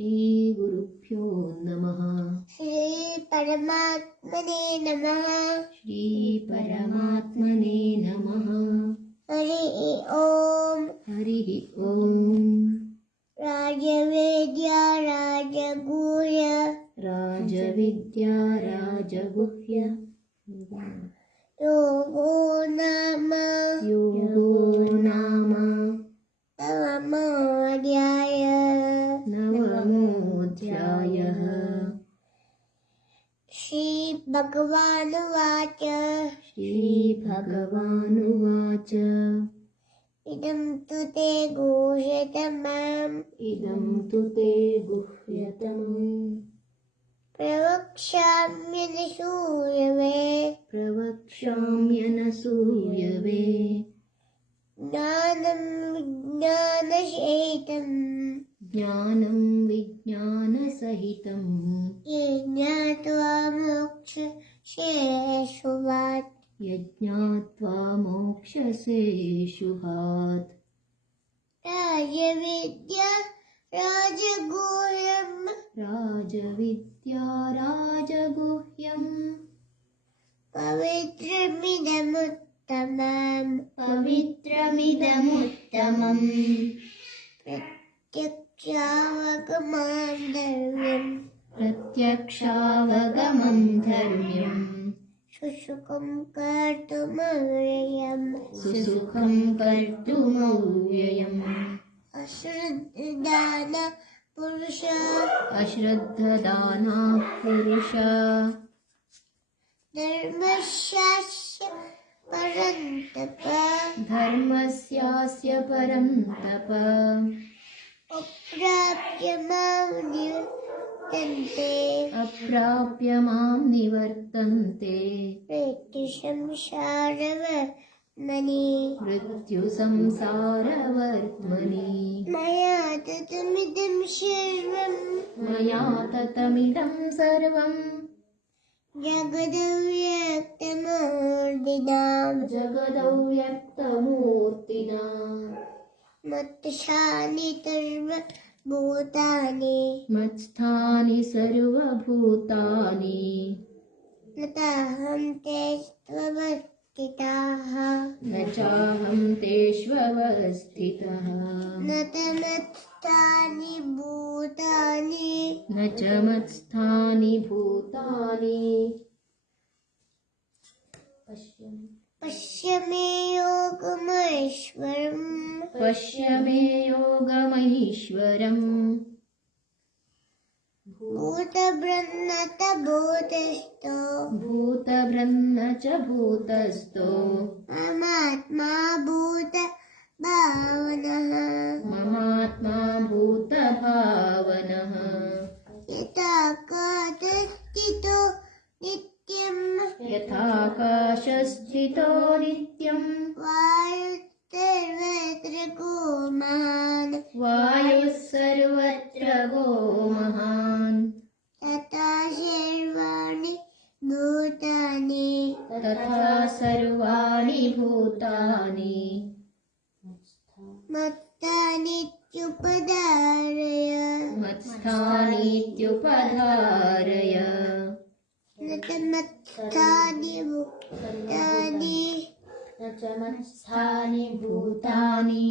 श्रीगुरुभ्यो नमः। श्रीपरमात्मने नमः। श्रीपरमात्मने नमः। हरिः ओम्। हरिः ओम्। राजवेद्या राजगुह्य राजविद्या राजगुह्य योगो नाम नवमोऽध्यायः। श्रीभगवानुवाच श्रीभगवानुवाच इदं तु ते गुह्यतमम् इदं तु ते गुह्यतमम् प्रवक्ष्याम्यनसूयवे ज्ञानं विज्ञानसहितं ये ज्ञात्वा यज्ञात्वा मोक्षसे शुभात्। राजविद्या राजगुह्यम् राजविद्या राजगुह्यम् पवित्रमिदमुत्तमम् प्रत्यक्षावगमं धर्म्यम् सुसुखं कर्तुमव्ययम् अश्रद्धदानः पुरुष धर्मस्यास्य परन्तप अप्राप्य मां निवर्तन्ते मृत्युसंसारवर्त्मनि मया ततमिदं सर्वम् जगदव्यक्तमूर्तिना मत्स्थानि सर्वभूतानि न चाहं तेष्वस्थितः न च मत्स्थानि भूतानि पश्य मे योगमैश्वरम् भूतभृन्न च भूतस्थो ममात्मा भूतभावनः यथाकाशस्थितो नित्यम् वायुः सर्वत्र गो महान् तथा सर्वाणि भूतानि मत्स्थानीत्युपधारय न च मत्स्थानि भूतानि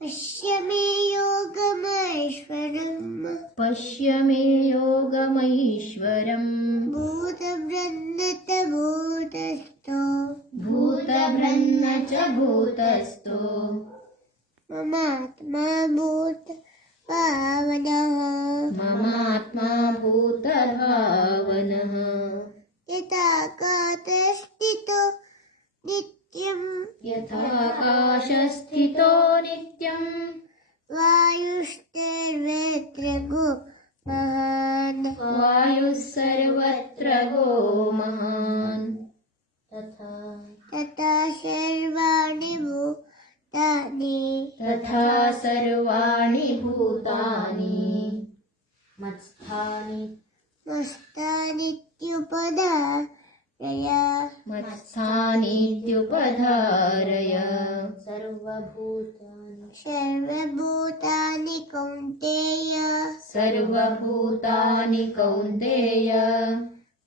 पश्य मे योगमैश्वरम् भूतभृन्न च भूतस्थो ममात्मा भूतभावनः यथाकाशस्थितो नित्यम् वायुः सर्वत्र गो महान् तथा सर्वाणि भूतानि मत्स्थानीत्युपधारय सर्वभूतानि कौन्तेय सर्वभूतानि कौन्तेय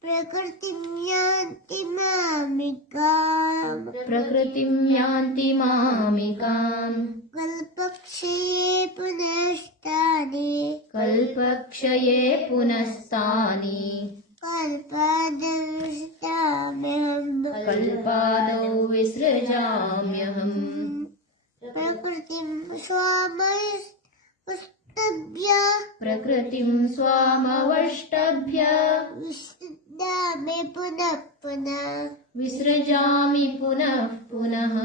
प्रकृतिं यान्ति मामिकाम् प्रकृतिं यान्ति मामिकाम् कल्पक्षये पुनस्तानि कल्पक्षये पुनस्तानि कल्पादौ विसृजाम्यहम् प्रकृतिं स्वामस्तभ्य प्रकृतिं स्वामवष्टभ्य विसृजामि पुनः पुनः विसृजामि पुनः पुनः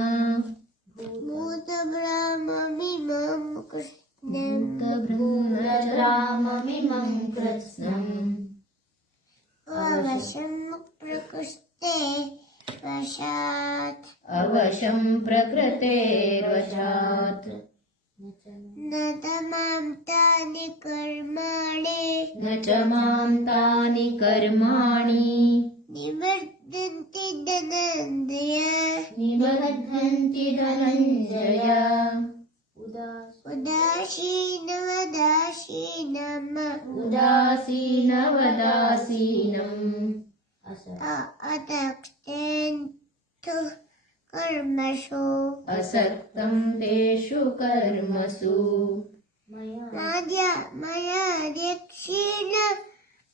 भूतब्रह्ममिमं कृष्णम् भूतब्रह्ममिमं कृत्स्नम् अवशं प्रकृष्टे वशात् अवशं प्रकृतेर्वशात् न तमां तानि कर्माणि न च मां तानि कर्माणि निवर्तन्ति धनञ्जय निबध्नन्ति धनञ्जय उदासीनवदासीनम् अतक्तेन्तु कर्मसु असक्तं तेषु कर्मसु मयाध्यक्षेण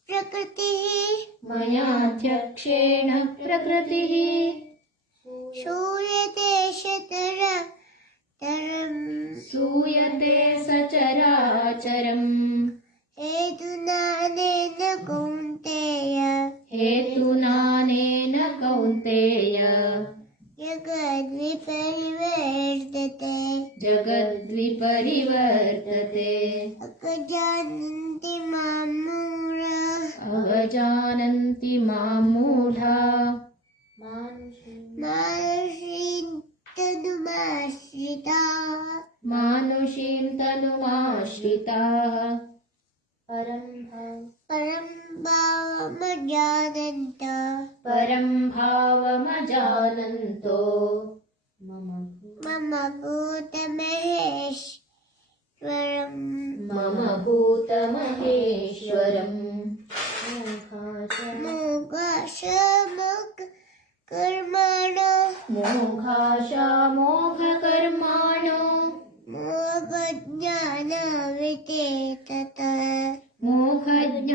प्रकृतिः मयाध्यक्षेण प्रकृतिः श्रूयते सूयते सचराचरम् हेतुनानेन कौन्तेय हेतुनानेन कौन्तेय जगद्विपरिवर्तते अजानन्ति मां मूढाः अवजानन्ति मां मूढा मानुषीं तनुमाश्रिताः परं भावमजानन्तो मम भूतमहेश्वरम् मोघाशामोघकर्माणो मोघज्ञानाविचेतसः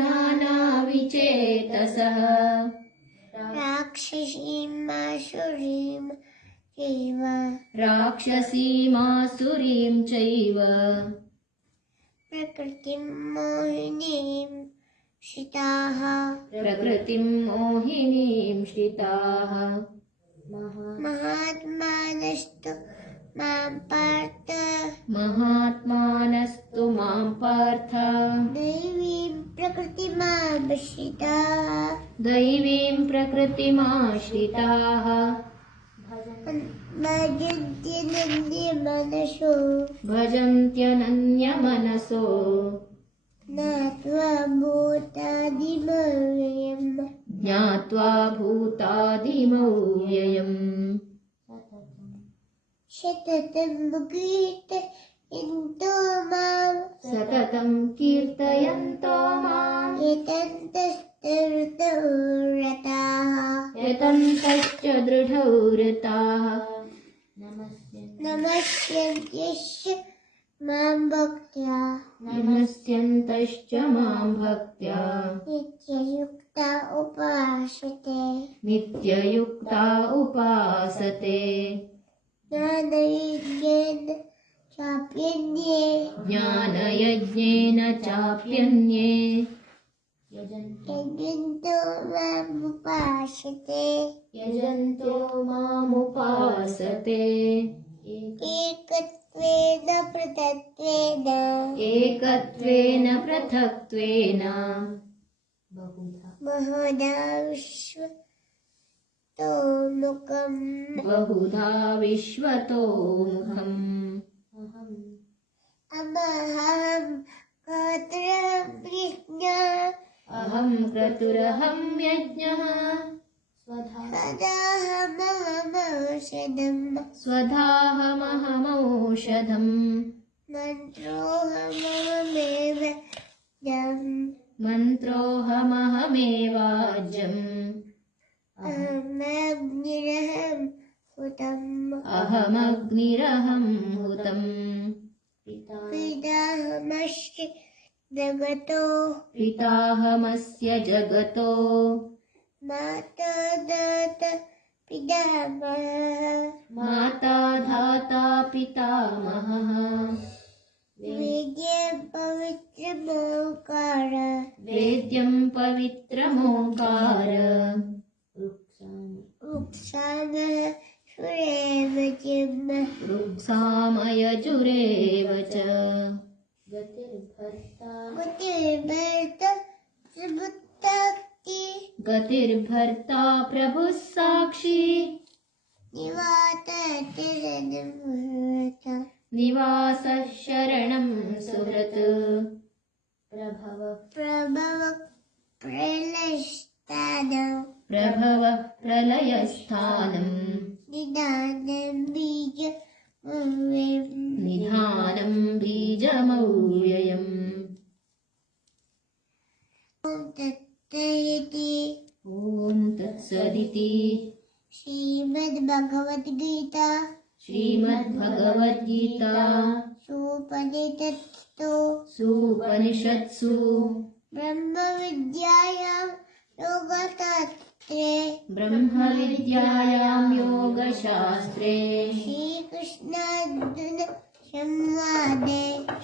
राक्षसीमासुरीं चैव प्रकृतिं मोहिनीं श्रिताः प्रकृतिं मोहिनीं श्रिताः महात्मानस्तु मां पार्थ दैवीं प्रकृतिमाश्रिताः भजन्त्यनन्यमनसो ज्ञात्वा भूतादिमव्ययम् सततं कीर्तयन्तो माम् यतन्तश्च दृढौ रताः नमस्यन्तश्च मां भक्त्या नित्ययुक्ता उपासते ज्ञानयज्ञेन चाप्यन्ये यजन्तो मामुपासते एकत्वेन पृथक्त्वेन बहुधा विश्वतोमुखम् अहं क्रतुरहं यज्ञः स्वधाहमहमौषधम् मन्त्रोऽहमहमेवाज्यम् अहमग्निरहं हुतम् पिताहमस्य जगतो माता धाता पितामहः वेद्यं पवित्रमोङ्कार ऋक्सामयजुरेव च गतिर्भर्ता प्रभुः साक्षी निवासः शरणं सुहृत् प्रभवः प्रलयस्थानम् निधानं बीजमव्ययम् ॐ तत्सदिति श्रीमद्भगवद्गीता सुपनिषत्सु ब्रह्मविद्यायां योगशास्त्रे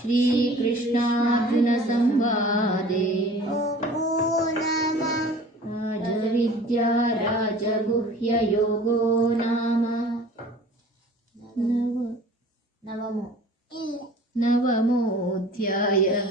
श्रीकृष्णार्जुनसंवादे राजविद्या राजगुह्ययोगो नाम नवमोऽध्यायः।